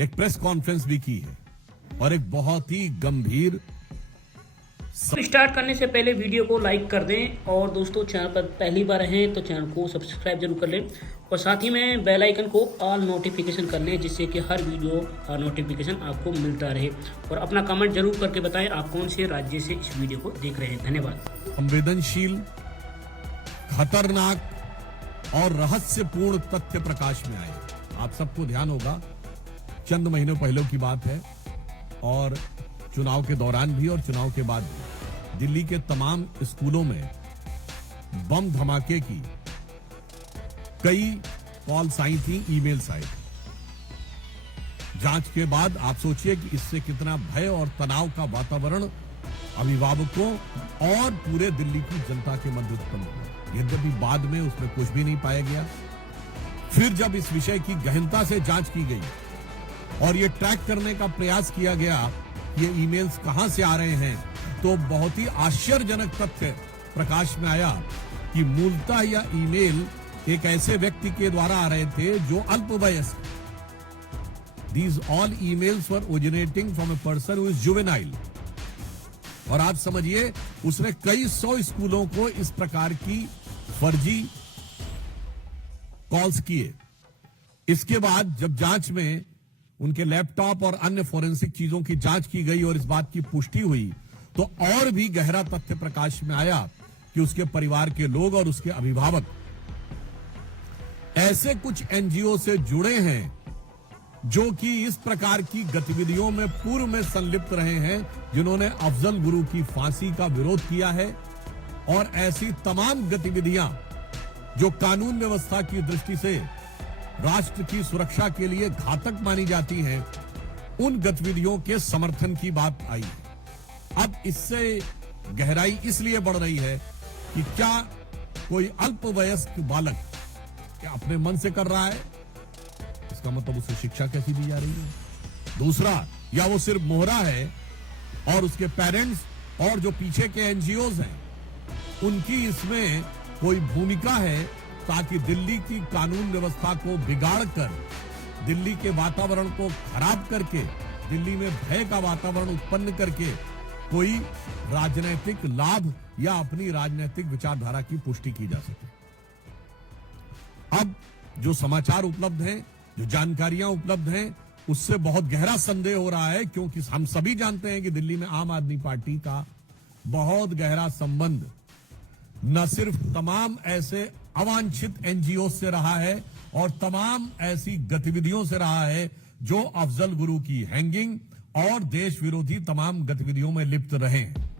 एक press conference भी की है और एक बहुत ही गंभीर। स्टार्ट करने से पहले वीडियो को लाइक कर दें और दोस्तों चैनल पर पहली बार हैं तो चैनल को सब्सक्राइब जरूर कर लें और साथ ही में बेल आइकन को ऑल नोटिफिकेशन कर लें जिससे कि हर वीडियो का नोटिफिकेशन आपको मिलता रहे। और अपना कमेंट जरूर करके बताएं आप कौन से राज्य से इस वीडियो को देख रहे हैं। धन्यवाद। संवेदनशील, खतरनाक और रहस्यपूर्ण तथ्य प्रकाश में आए। आप सबको ध्यान होगा, चंद महीनों पहले की बात है और चुनाव के दौरान भी और चुनाव के बाद भी दिल्ली के तमाम स्कूलों में बम धमाके की कई कॉल्स आई थी, ईमेल्स आए। जांच के बाद आप सोचिए कि इससे कितना भय और तनाव का वातावरण अभिभावकों और पूरे दिल्ली की जनता के मध्य उत्पन्न हुआ। यद्यपि बाद में उसमें कुछ भी नहीं पाया गया। फिर जब इस विषय की गहनता से जांच की गई और ये ट्रैक करने का प्रयास किया गया ये ईमेल्स कहां से आ रहे हैं, तो बहुत ही आश्चर्यजनक तथ्य प्रकाश में आया कि मूलतः यह ईमेल एक ऐसे व्यक्ति के द्वारा आ रहे थे जो अल्पवयस्क। These all emails were originating from a person who is juvenile। और आप समझिए उसने कई 100 स्कूलों को इस प्रकार की फर्जी कॉल्स किए। इसके बाद जब जांच में उनके लैपटॉप और अन्य फोरेंसिक चीजों की जांच की गई और इस बात की पुष्टि हुई तो और भी गहरा तथ्य प्रकाश में आया कि उसके परिवार के लोग और उसके अभिभावक ऐसे कुछ एनजीओ से जुड़े हैं जो कि इस प्रकार की गतिविधियों में पूर्व में संलिप्त रहे हैं, जिन्होंने अफजल गुरु की फांसी का विरोध किया है और ऐसी तमाम गतिविधियां जो कानून व्यवस्था की दृष्टि से राष्ट्र की सुरक्षा के लिए घातक मानी जाती हैं, उन गतिविधियों के समर्थन की बात आई। अब इससे गहराई इसलिए बढ़ रही है कि क्या कोई अल्पवयस्क बालक क्या अपने मन से कर रहा है, इसका मतलब उसे शिक्षा कैसी दी जा रही है। दूसरा, या वो सिर्फ मोहरा है और उसके पेरेंट्स और जो पीछे के एनजीओज हैं उनकी इसमें कोई भूमिका है ताकि दिल्ली की कानून व्यवस्था को बिगाड़कर, दिल्ली के वातावरण को खराब करके, दिल्ली में भय का वातावरण उत्पन्न करके कोई राजनीतिक लाभ या अपनी राजनीतिक विचारधारा की पुष्टि की जा सके। अब जो समाचार उपलब्ध हैं, जो जानकारियां उपलब्ध हैं, उससे बहुत गहरा संदेह हो रहा है, क्योंकि हम सभी जानते हैं कि दिल्ली में आम आदमी पार्टी का बहुत गहरा संबंध न सिर्फ तमाम ऐसे अवांछित एनजीओ से रहा है और तमाम ऐसी गतिविधियों से रहा है जो अफजल गुरु की हैंगिंग और देश विरोधी तमाम गतिविधियों में लिप्त रहे हैं।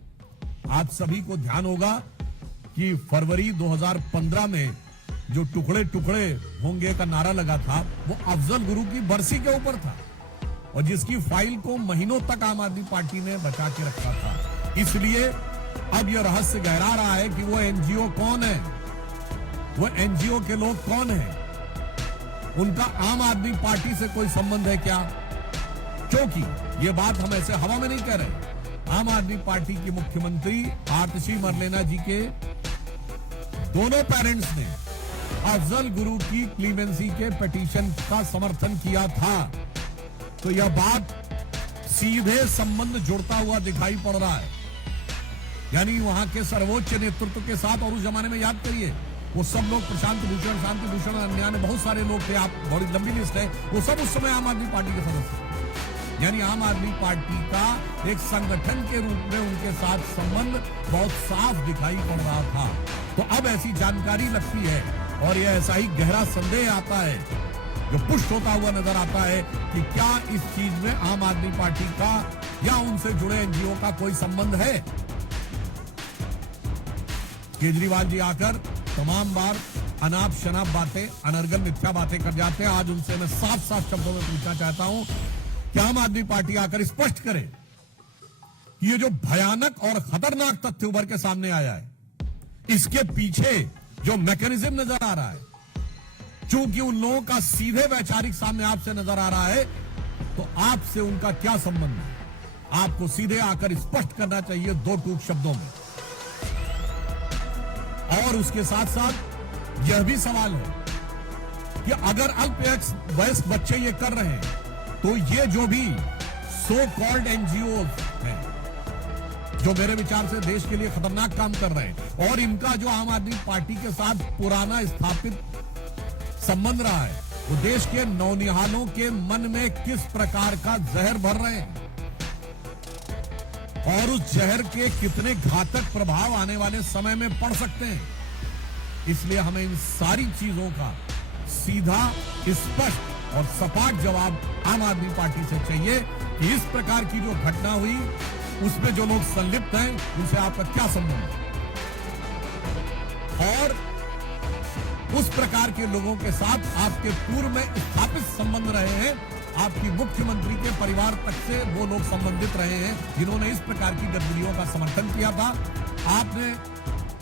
आप सभी को ध्यान होगा कि फरवरी 2015 में जो टुकड़े टुकड़े होंगे का नारा लगा था वो अफजल गुरु की बरसी के ऊपर था और जिसकी फाइल को महीनों तक आम आदमी पार्टी ने बचा के रखा था। इसलिए अब यह रहस्य गहरा रहा है कि वो एनजीओ कौन है, वो एनजीओ के लोग कौन हैं, उनका आम आदमी पार्टी से कोई संबंध है क्या। क्योंकि ये बात हम ऐसे हवा में नहीं कह रहे। आम आदमी पार्टी की मुख्यमंत्री आतिशी मरलेना जी के दोनों पेरेंट्स ने अफजल गुरु की क्लीमेंसी के पिटीशन का समर्थन किया था, तो यह बात सीधे संबंध जुड़ता हुआ दिखाई पड़ रहा है। यानी वहां के सर्वोच्च नेतृत्व के साथ, और उस जमाने में याद करिए वो सब लोग, प्रशांत भूषण, शांति भूषण, अन्य बहुत सारे लोग थे, आप बड़ी लंबी लिस्ट है, वो सब उस समय आम आदमी पार्टी के सदस्य। यानी आम आदमी पार्टी का एक संगठन के रूप में उनके साथ संबंध बहुत साफ दिखाई पड़ रहा था। तो अब ऐसी जानकारी लगती है और यह ऐसा ही गहरा संदेह आता है जो पुष्ट होता हुआ नजर आता है कि क्या इस चीज में आम आदमी पार्टी का या उनसे जुड़े एनजीओ का कोई संबंध है। केजरीवाल जी आकर तमाम बार अनाप शनाप बातें, अनर्गल मिथ्या बातें कर जाते हैं। आज उनसे मैं साफ साफ शब्दों में पूछना चाहता हूं कि आम आदमी पार्टी आकर स्पष्ट करे कि ये जो भयानक और खतरनाक तथ्य उभर के सामने आया है, इसके पीछे जो मैकेनिज्म नजर आ रहा है, चूंकि उन लोगों का सीधे वैचारिक सामने आपसे नजर आ रहा है, तो आपसे उनका क्या संबंध है, आपको सीधे आकर स्पष्ट करना चाहिए दो टूक शब्दों में। और उसके साथ साथ यह भी सवाल है कि अगर अल्पवयस्क बच्चे ये कर रहे हैं तो ये जो भी सो कॉल्ड एनजीओ हैं, जो मेरे विचार से देश के लिए खतरनाक काम कर रहे हैं, और इनका जो आम आदमी पार्टी के साथ पुराना स्थापित संबंध रहा है, वो देश के नौनिहालों के मन में किस प्रकार का जहर भर रहे हैं और उस जहर के कितने घातक प्रभाव आने वाले समय में पड़ सकते हैं। इसलिए हमें इन सारी चीजों का सीधा, स्पष्ट और सपाट जवाब आम आदमी पार्टी से चाहिए कि इस प्रकार की जो घटना हुई उसमें जो लोग संलिप्त हैं उनसे आपका क्या संबंध है, और उस प्रकार के लोगों के साथ आपके पूर्व में स्थापित संबंध रहे हैं, आपकी मुख्यमंत्री के परिवार तक से वो लोग संबंधित रहे हैं जिन्होंने इस प्रकार की गतिविधियों का समर्थन किया था। आपने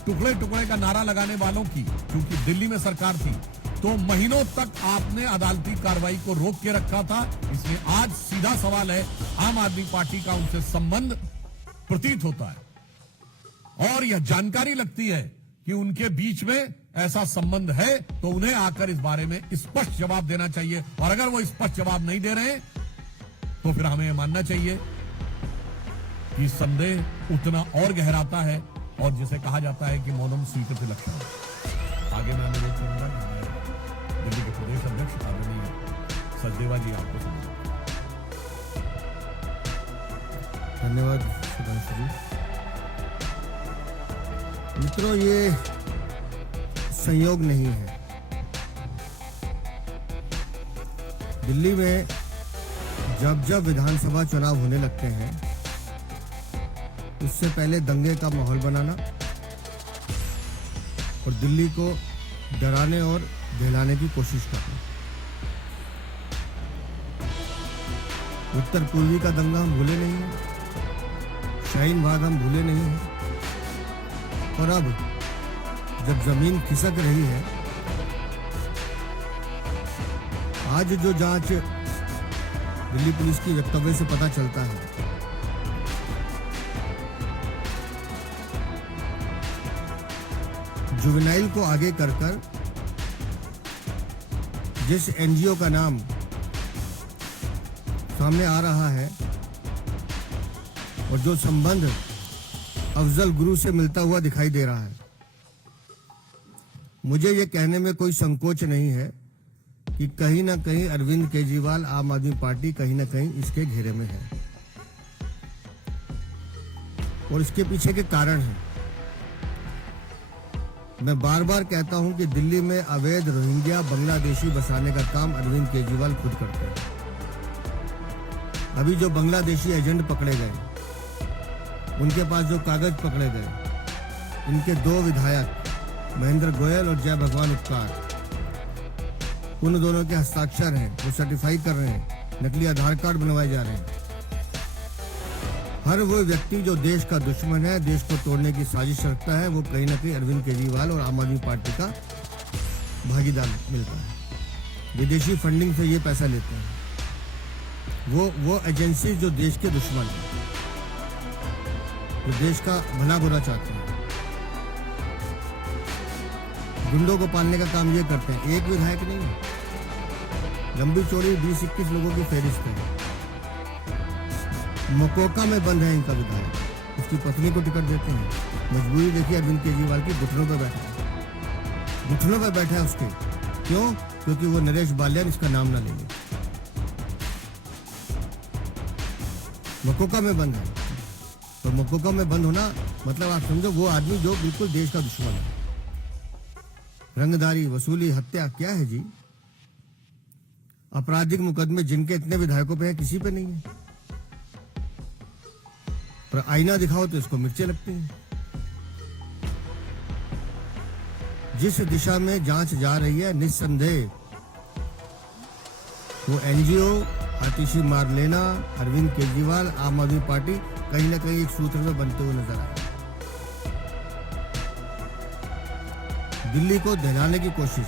टुकड़े टुकड़े का नारा लगाने वालों की, क्योंकि दिल्ली में सरकार थी, तो महीनों तक आपने अदालती कार्रवाई को रोक के रखा था। इसलिए आज सीधा सवाल है, आम आदमी पार्टी का उनसे संबंध प्रतीत होता है और यह जानकारी लगती है कि उनके बीच में ऐसा संबंध है, तो उन्हें आकर इस बारे में स्पष्ट जवाब देना चाहिए। और अगर वो स्पष्ट जवाब नहीं दे रहे तो फिर हमें मानना चाहिए कि संदेह उतना और गहराता है, और जिसे कहा जाता है कि मौनम स्वीकृति लक्षण। आगे मैं अनुरोध करूंगा कि दिल्ली के प्रदेश अध्यक्ष आदरणीय सचदेवा जी आपको सुनाएं। धन्यवाद सुधांशु जी। मित्रों, ये संयोग नहीं है। दिल्ली में जब जब विधानसभा चुनाव होने लगते हैं, उससे पहले दंगे का माहौल बनाना और दिल्ली को डराने और दहलाने की कोशिश करना। उत्तर पूर्वी का दंगा हम भूले नहीं हैं, शाहीन बाग हम भूले नहीं हैं, और अब जब जमीन खिसक रही है, आज जो जांच दिल्ली पुलिस की वक्तव्य से पता चलता है, जुवेनाइल को आगे कर जिस एनजीओ का नाम सामने आ रहा है और जो संबंध अफजल गुरु से मिलता हुआ दिखाई दे रहा है, मुझे ये कहने में कोई संकोच नहीं है कि कहीं ना कहीं अरविंद केजरीवाल, आम आदमी पार्टी कहीं ना कहीं इसके घेरे में है, और इसके पीछे के कारण हैं। मैं बार बार कहता हूं कि दिल्ली में अवैध रोहिंग्या बांग्लादेशी बसाने का काम अरविंद केजरीवाल खुद करते हैं। अभी जो बांग्लादेशी एजेंट पकड़े गए, उनके पास जो कागज पकड़े गए, इनके 2 विधायक महेंद्र गोयल और जय भगवान उपकार, उन दोनों के हस्ताक्षर हैं, वो सर्टिफाई कर रहे हैं, नकली आधार कार्ड बनवाए जा रहे हैं। हर वो व्यक्ति जो देश का दुश्मन है, देश को तोड़ने की साजिश रखता है, वो कहीं ना कहीं अरविंद केजरीवाल और आम आदमी पार्टी का भागीदार मिलता है। विदेशी फंडिंग से ये पैसा लेते हैं वो एजेंसी जो देश के दुश्मन है, जो देश का भला बुरा चाहते हैं, गुंडों को पालने का काम ये करते हैं। एक विधायक नहीं है, लंबी चौड़ी 20-21 लोगों की फहरिस्त है। मकोका में बंद है इनका विधायक, उसकी पत्नी को टिकट देते हैं। मजबूरी देखिए अरविंद केजरीवाल की, घुटनों पर बैठा है, घुटनों पर बैठा है उसके। क्यों? क्योंकि वो नरेश बालियान इसका नाम ना लेंगे। मकोका में बंद है, तो मकोका में बंद होना मतलब आप समझो वो आदमी जो बिल्कुल देश का दुश्मन है। रंगदारी, वसूली, हत्या क्या है जी? आपराधिक मुकदमे जिनके इतने विधायकों पे हैं, किसी पे नहीं है। पर आईना दिखाओ तो इसको मिर्चें लगती हैं। जिस दिशा में जांच जा रही है, निस्संदेह वो एनजीओ, आतिशी मार लेना, अरविंद केजरीवाल, आम आदमी पार्टी कहीं ना कहीं एक सूत्र में बनते हुए नजर आए। दिल्ली को दहलाने की कोशिश,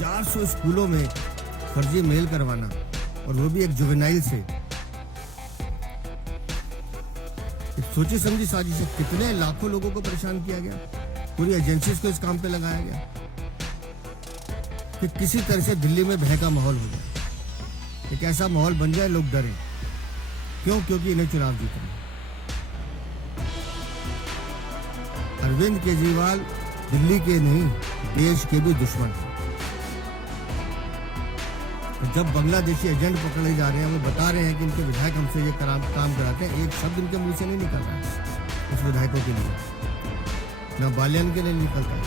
400 स्कूलों में फर्जी मेल करवाना, और वो भी एक जुवेनाइल से। सोची समझी साजिश है। कितने लाखों लोगों को परेशान किया गया, पूरी एजेंसीज को इस काम पे लगाया गया कि किसी तरह से दिल्ली में भय का माहौल हो जाए। एक ऐसा माहौल बन जाए लोग डरें। क्यों? क्योंकि इन्हें चुनाव जीतना है। अरविंद केजरीवाल दिल्ली के नहीं, देश के भी दुश्मन हैं। जब बांग्लादेशी एजेंट पकड़े जा रहे हैं, वो बता रहे हैं कि इनके विधायक हमसे ये काम कराते हैं, एक शब्द इनके मुंह से नहीं निकल रहा है उस विधायकों के लिए, न बाल्यान के लिए निकलता है।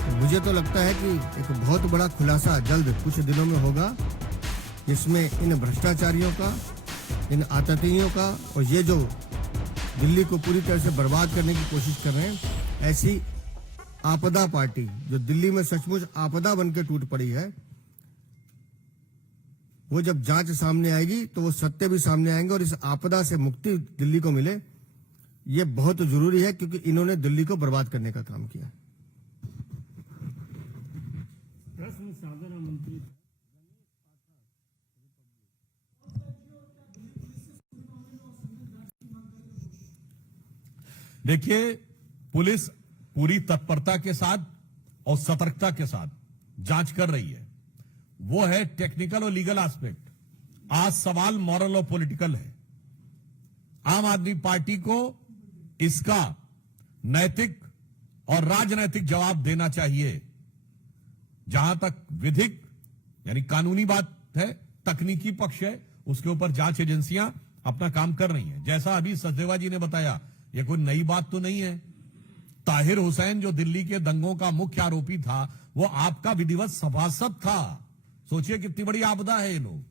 तो मुझे तो लगता है कि एक बहुत बड़ा खुलासा जल्द कुछ दिनों में होगा, जिसमें इन भ्रष्टाचारियों का, इन आततियों का, और ये जो दिल्ली को पूरी तरह से बर्बाद करने की कोशिश कर रहे हैं, ऐसी आपदा पार्टी जो दिल्ली में सचमुच आपदा बनकर टूट पड़ी है, वो जब जांच सामने आएगी तो वो सत्य भी सामने आएंगे और इस आपदा से मुक्ति दिल्ली को मिले, ये बहुत जरूरी है, क्योंकि इन्होंने दिल्ली को बर्बाद करने का काम किया। प्रश्न साधन मंत्री देखिए, पुलिस पूरी तत्परता के साथ और सतर्कता के साथ जांच कर रही है। वो है टेक्निकल और लीगल एस्पेक्ट। आज सवाल मॉरल और पॉलिटिकल है। आम आदमी पार्टी को इसका नैतिक और राजनैतिक जवाब देना चाहिए। जहां तक विधिक यानी कानूनी बात है, तकनीकी पक्ष है, उसके ऊपर जांच एजेंसियां अपना काम कर रही हैं। जैसा अभी सचदेवा जी ने बताया, यह कोई नई बात तो नहीं है। ताहिर हुसैन जो दिल्ली के दंगों का मुख्य आरोपी था, वो आपका विधिवत सभासद था। सोचिए कितनी बड़ी आपदा है ये लोग।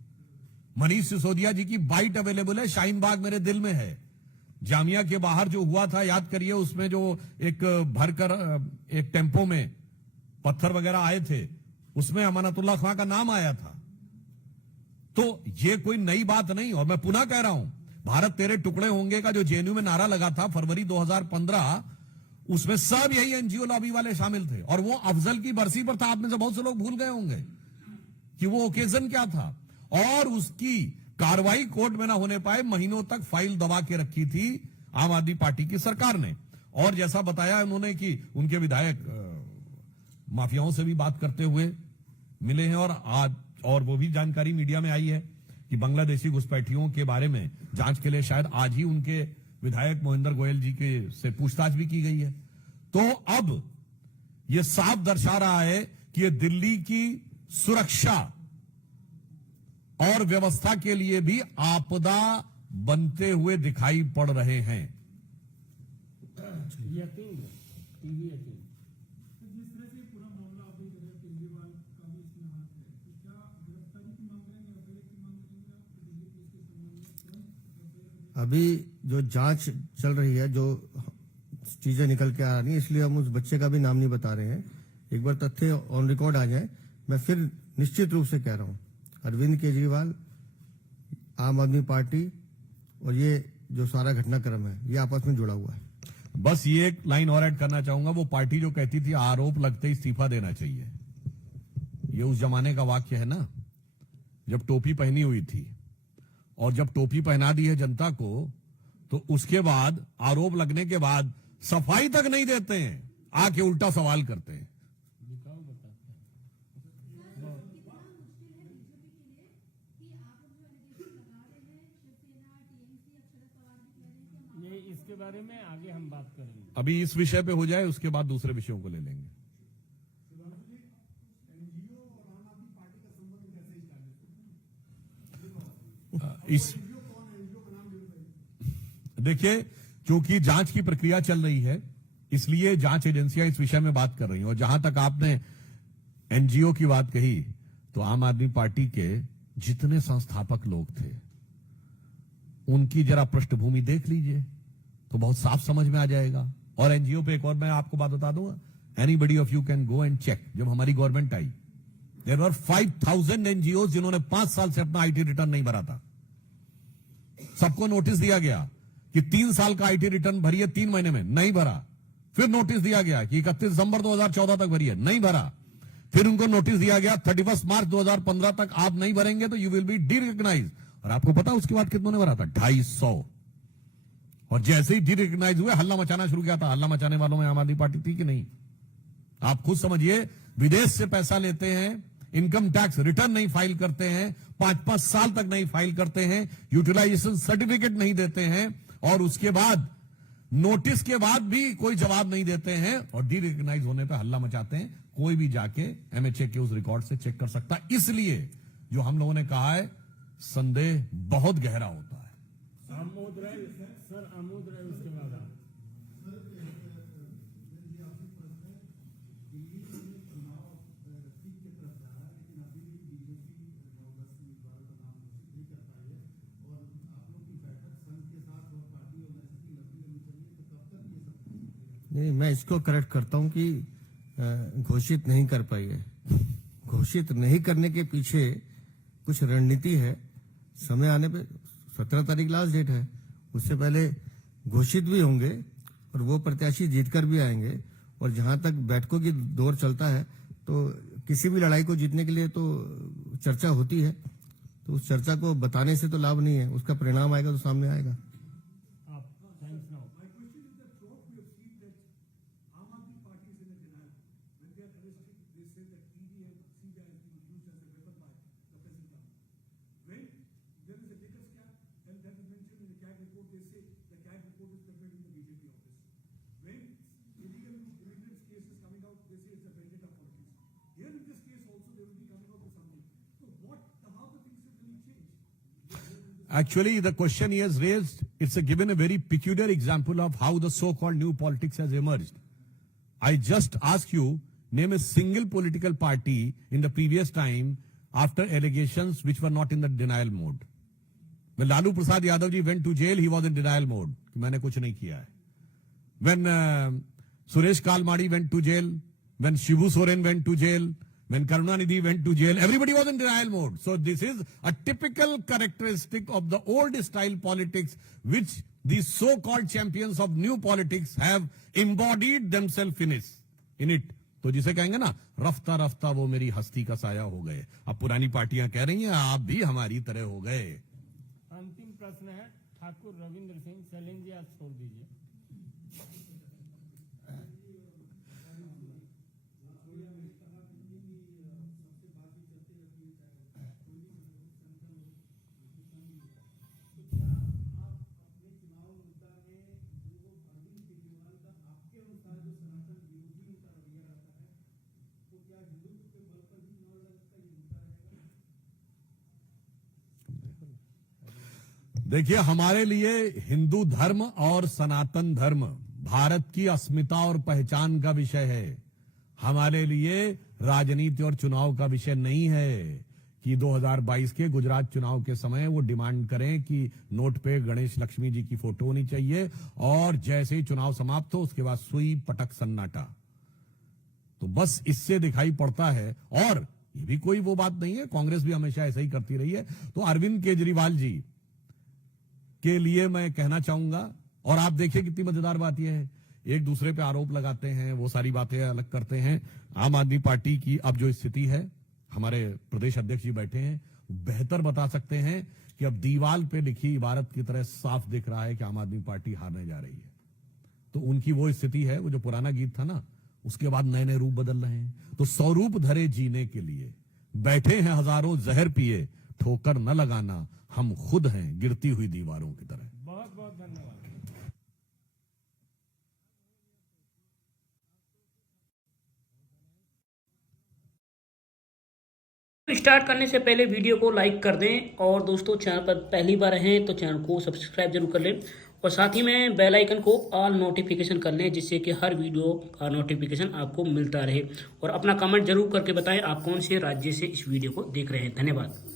मनीष सिसोदिया जी की बाइट अवेलेबल है, शाहीन बाग मेरे दिल में है। जामिया के बाहर जो हुआ था, याद करिए, उसमें जो एक भरकर एक टेम्पो में पत्थर वगैरह आए थे, उसमें अमानतुल्लाह खां का नाम आया था। तो ये कोई नई बात नहीं। और मैं पुनः कह रहा हूं, भारत तेरे टुकड़े होंगे का जो जेएनयू में नारा लगा था फरवरी 2015, उसमें सब यही एनजीओ लॉबी वाले शामिल थे। और वो अफजल की बरसी पर था। आप में से बहुत से लोग भूल गए होंगे कि वो ओकेजन क्या था। और उसकी कार्रवाई कोर्ट में ना होने पाए, महीनों तक फाइल दबा के रखी थी आम आदमी पार्टी की सरकार ने। और जैसा बताया उन्होंने कि उनके विधायक माफियाओं से भी बात करते हुए मिले हैं। और आज और वो भी जानकारी मीडिया में आई है कि बांग्लादेशी घुसपैठियों के बारे में जांच के लिए शायद आज ही उनके विधायक मोहिंदर गोयल जी के से पूछताछ भी की गई है। तो अब यह साफ दर्शा रहा है कि ये दिल्ली की सुरक्षा और व्यवस्था के लिए भी आपदा बनते हुए दिखाई पड़ रहे हैं। यकीन है, टीवी यकीन। अभी जो जांच चल रही है, जो चीजें निकल के आ रही है, इसलिए हम उस बच्चे का भी नाम नहीं बता रहे हैं। एक बार तथ्य ऑन रिकॉर्ड आ जाए, मैं फिर निश्चित रूप से कह रहा हूं, अरविंद केजरीवाल, आम आदमी पार्टी और ये जो सारा घटनाक्रम है, ये आपस में जुड़ा हुआ है। बस ये एक लाइन और ऐड करना चाहूंगा। वो पार्टी जो कहती थी आरोप लगते ही इस्तीफा देना चाहिए, ये उस जमाने का वाक्य है ना, जब टोपी पहनी हुई थी। और जब टोपी पहना दी है जनता को, तो उसके बाद आरोप लगने के बाद सफाई तक नहीं देते हैं, आके उल्टा सवाल करते हैं। ये इसके बारे में आगे हम बात करेंगे। अभी इस विषय पे हो जाए, उसके बाद दूसरे विषयों को ले लेंगे। इस देखिए, क्योंकि जांच की प्रक्रिया चल रही है, इसलिए जांच एजेंसियां इस विषय में बात कर रही हैं। और जहां तक आपने एनजीओ की बात कही, तो आम आदमी पार्टी के जितने संस्थापक लोग थे, उनकी जरा पृष्ठभूमि देख लीजिए तो बहुत साफ समझ में आ जाएगा। और एनजीओ पे एक और मैं आपको बात बता दूंगा, anybody of you can go and check. जब हमारी गवर्नमेंट आई, देयर वर 5000 एनजीओ जिन्होंने 5 साल से अपना आईटी रिटर्न नहीं भरा था। सबको नोटिस दिया गया कि 3 साल का आईटी रिटर्न भरिए, 3 महीने में नहीं भरा। फिर नोटिस दिया गया कि 31 दिसंबर 2014 तक भरिए, नहीं भरा। फिर उनको नोटिस दिया गया 31 मार्च 2015 तक आप नहीं भरेंगे तो यू विल बी डी-रिकॉग्नाइज्ड। और आपको पता उसके बाद कितनों ने भरा था? 250। और जैसे ही डी-रिकॉग्नाइज हुए, हल्ला मचाना शुरू किया था। हल्ला मचाने वालों में आम आदमी पार्टी थी कि नहीं? आप खुद समझिए विदेश से पैसा लेते हैं, इनकम टैक्स रिटर्न नहीं फाइल करते हैं, 5-5 साल तक नहीं फाइल करते हैं, यूटिलाइजेशन सर्टिफिकेट नहीं देते हैं, और उसके बाद नोटिस के बाद भी कोई जवाब नहीं देते हैं, और डी रिकॉग्नाइज होने पर हल्ला मचाते हैं। कोई भी जाके एमएचए के उस रिकॉर्ड से चेक कर सकता है। इसलिए जो हम लोगों ने कहा है, संदेह बहुत गहरा होता है। आमोद राय सर, आमोद राय उसके बाद आप। नहीं, मैं इसको करेक्ट करता हूं कि घोषित नहीं कर पाई है। घोषित नहीं करने के पीछे कुछ रणनीति है। समय आने पे 17 तारीख लास्ट डेट है, उससे पहले घोषित भी होंगे और वो प्रत्याशी जीतकर भी आएंगे। और जहां तक बैठकों की दौर चलता है, तो किसी भी लड़ाई को जीतने के लिए तो चर्चा होती है, तो उस चर्चा को बताने से तो लाभ नहीं है, उसका परिणाम आएगा तो सामने आएगा। आप thanks now. Actually, the question he has raised, it's given a very peculiar example of how the so-called new politics has emerged. I just ask you, name a single political party in the previous time after allegations which were not in the denial mode. When Lalu Prasad Yadav ji went to jail, he was in denial mode. मैंने कुछ नहीं किया है. When Suresh Kalmadi went to jail, when Shibu Soren went to jail, when Karunanidhi went to jail, everybody was in denial mode. So this is a typical characteristic of the old style politics which these so-called champions of new politics have embodied themselves in it. तो जिसे कहेंगे ना, रफ्ता रफ्ता वो मेरी हस्ती का साया हो गए। अब पुरानी पार्टियां कह रही हैं आप भी हमारी तरह हो गए। अंतिम प्रश्न है ठाकुर रविंद्र सिंह। शैलेंद्र जी आप छोड़ दीजिए। देखिए, हमारे लिए हिंदू धर्म और सनातन धर्म भारत की अस्मिता और पहचान का विषय है। हमारे लिए राजनीति और चुनाव का विषय नहीं है कि 2022 के गुजरात चुनाव के समय वो डिमांड करें कि नोट पे गणेश लक्ष्मी जी की फोटो होनी चाहिए और जैसे ही चुनाव समाप्त हो उसके बाद सुई पटक सन्नाटा। तो बस इससे दिखाई पड़ता है, और ये भी कोई वो बात नहीं है, कांग्रेस भी हमेशा ऐसा ही करती रही है। तो अरविंद केजरीवाल जी के लिए मैं कहना चाहूंगा, और आप देखिए कितनी मजेदार बात यह है, एक दूसरे पे आरोप लगाते हैं, वो सारी बातें अलग करते हैं। आम आदमी पार्टी की अब जो स्थिति है, हमारे प्रदेश अध्यक्ष जी बैठे हैं, बेहतर बता सकते हैं कि अब दीवाल पे लिखी इबारत की तरह साफ दिख रहा है कि आम आदमी पार्टी हारने जा रही है। तो उनकी वो स्थिति है, वो जो पुराना गीत था ना, उसके बाद नए नए रूप बदल रहे हैं। तो स्वरूप धरे जीने के लिए बैठे हैं हजारों जहर पिए, ठोकर न लगाना, हम खुद हैं गिरती हुई दीवारों की तरह। बहुत बहुत धन्यवाद। स्टार्ट करने से पहले वीडियो को लाइक कर दें, और दोस्तों चैनल पर पहली बार हैं तो चैनल को सब्सक्राइब जरूर कर लें, और साथ ही में बेल आइकन को ऑल नोटिफिकेशन कर लें, जिससे कि हर वीडियो का नोटिफिकेशन आपको मिलता रहे। और अपना कमेंट जरूर करके बताएं आप कौन से राज्य से इस वीडियो को देख रहे हैं। धन्यवाद।